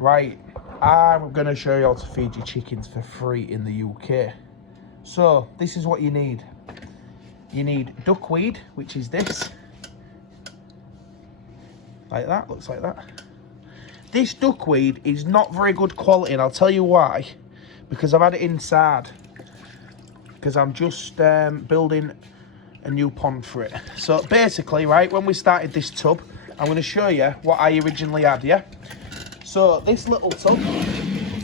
Right, I'm going to show you how to feed your chickens for free in the UK. So, this is what you need. You need duckweed, which is this. Like that, looks like that. This duckweed is not very good quality, and I'll tell you why. Because I've had it inside. Because I'm just building a new pond for it. So, basically, right, when we started this tub, I'm going to show you what I originally had, yeah? So this little tub,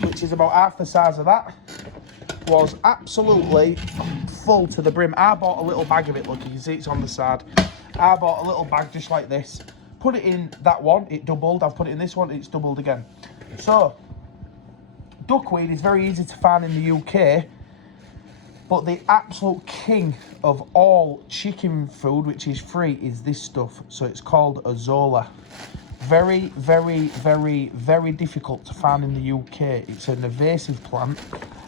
which is about half the size of that, was absolutely full to the brim. I bought a little bag of it, look, you can see it's on the side. I bought a little bag just like this. Put it in that one, it doubled. I've put it in this one, it's doubled again. So, duckweed is very easy to find in the UK, but the absolute king of all chicken food, which is free, is this stuff. So it's called Azolla. Very, very, very, very difficult to find in the UK. It's an invasive plant,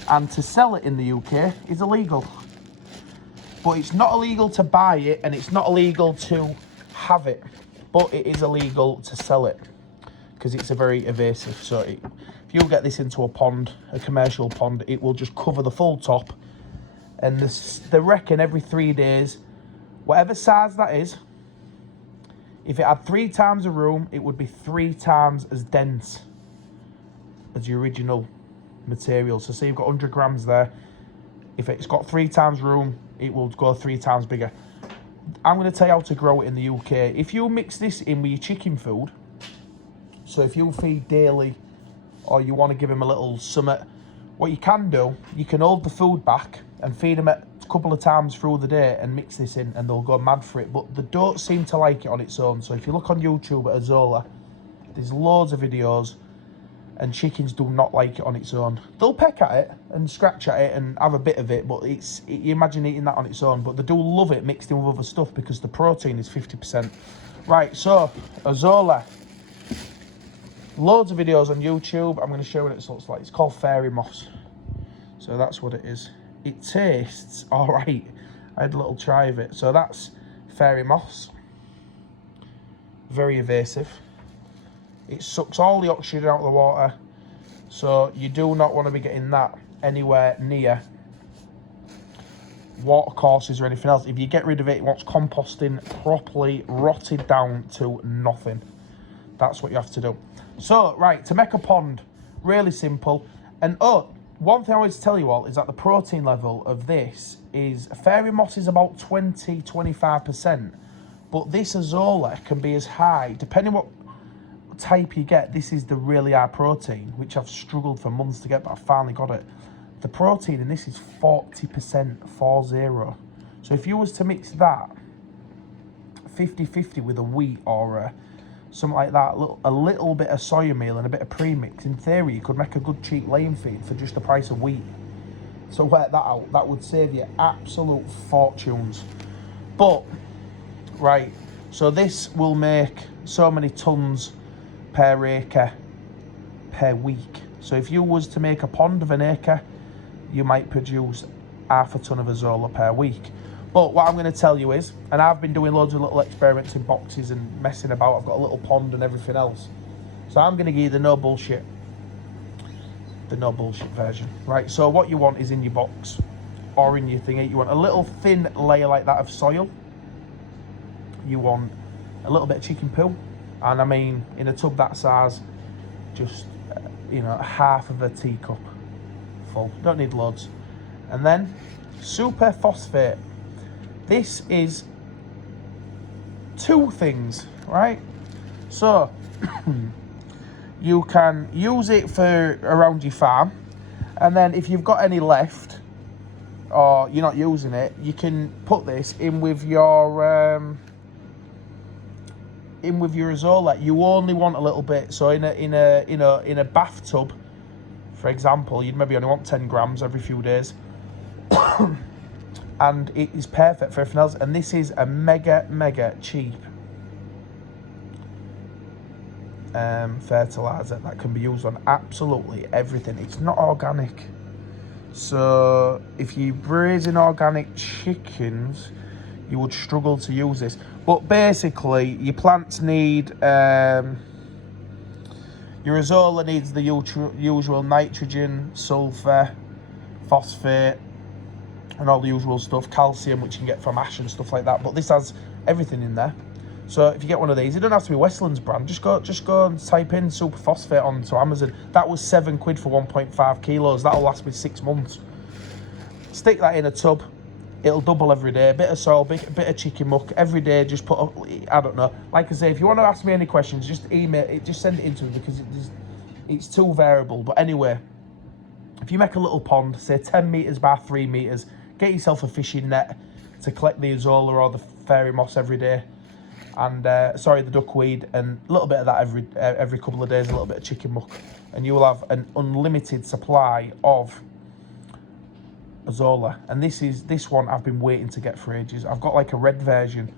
and to sell it in the UK is illegal. But it's not illegal to buy it, and it's not illegal to have it. But it is illegal to sell it, because it's a very invasive. So if you get this into a pond, a commercial pond, it will just cover the full top. And they reckon every 3 days, whatever size that is, if it had 3 times a room, it would be 3 times as dense as the original material. So say you've got 100 grams there. If it's got 3 times room, it will go 3 times bigger. I'm going to tell you how to grow it in the UK. If you mix this in with your chicken food, so if you feed daily or you want to give them a little summit, what you can do, you can hold the food back and feed them a couple of times through the day and mix this in, and they'll go mad for it. But they don't seem to like it on its own. So if you look on YouTube at Azolla, there's loads of videos, and chickens do not like it on its own. They'll peck at it and scratch at it and have a bit of it, but you imagine eating that on its own. But they do love it mixed in with other stuff because the protein is 50%. Right, so Azolla, loads of videos on YouTube. I'm going to show you what it looks like. It's called fairy moss. So that's what it is. It tastes all right. I had a little try of it. So that's fairy moss. Very evasive. It sucks all the oxygen out of the water. So you do not want to be getting that anywhere near water courses or anything else. If you get rid of it, it wants composting properly, rotted down to nothing. That's what you have to do. So, right, to make a pond, really simple. And one thing I always tell you all is that the protein level of this is, fairy moss is about 20-25%, but this Azolla can be as high, depending what type you get. This is the really high protein, which I've struggled for months to get, but I finally got it. The protein in this is 40%, 40. So if you was to mix that 50-50 with a wheat or something like that, a little bit of soya meal and a bit of premix, in theory you could make a good cheap laying feed for just the price of wheat. So work that out. That would save you absolute fortunes. But right, so this will make so many tons per acre per week. So if you was to make a pond of an acre, you might produce half a ton of Azolla per week. But what I'm going to tell you is, and I've been doing loads of little experiments in boxes and messing about, I've got a little pond and everything else. So I'm going to give you the no bullshit version. Right, so what you want is in your box or in your thingy, you want a little thin layer like that of soil. You want a little bit of chicken poo. And I mean, in a tub that size, just, half of a teacup full. Don't need loads. And then super phosphate. This is 2 things, right? So you can use it for around your farm, and then if you've got any left or you're not using it, you can put this in with your Azolla. You only want a little bit. So in a bathtub, for example, you'd maybe only want 10 grams every few days. And it is perfect for everything else. And this is a mega cheap fertilizer that can be used on absolutely everything. It's not organic. So if you're raising organic chickens, you would struggle to use this. But basically, your plants need your Your Azolla needs the usual nitrogen, sulfur, phosphate, and all the usual stuff, calcium, which you can get from ash and stuff like that. But this has everything in there. So if you get one of these, it doesn't have to be Westland's brand. Just go and type in super phosphate onto Amazon. That was £7 for 1.5 kilos. That'll last me 6 months. Stick that in a tub. It'll double every day. A bit of soil, bit of chicken muck every day. Just put up, I don't know. Like I say, if you want to ask me any questions, just email it. Just send it into me because it's too variable. But anyway, if you make a little pond, say 10 metres by 3 metres, get yourself a fishing net to collect the Azolla or the fairy moss every day. And the duckweed, and a little bit of that every couple of days, a little bit of chicken muck, and you will have an unlimited supply of Azolla. And this one I've been waiting to get for ages. I've got like a red version,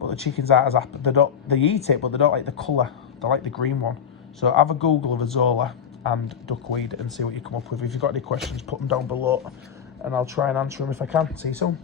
but the chickens aren't as happy. They eat it, but they don't like the colour. They like the green one. So have a Google of Azolla and duckweed and see what you come up with. If you've got any questions, put them down below, and I'll try and answer them if I can. See you soon.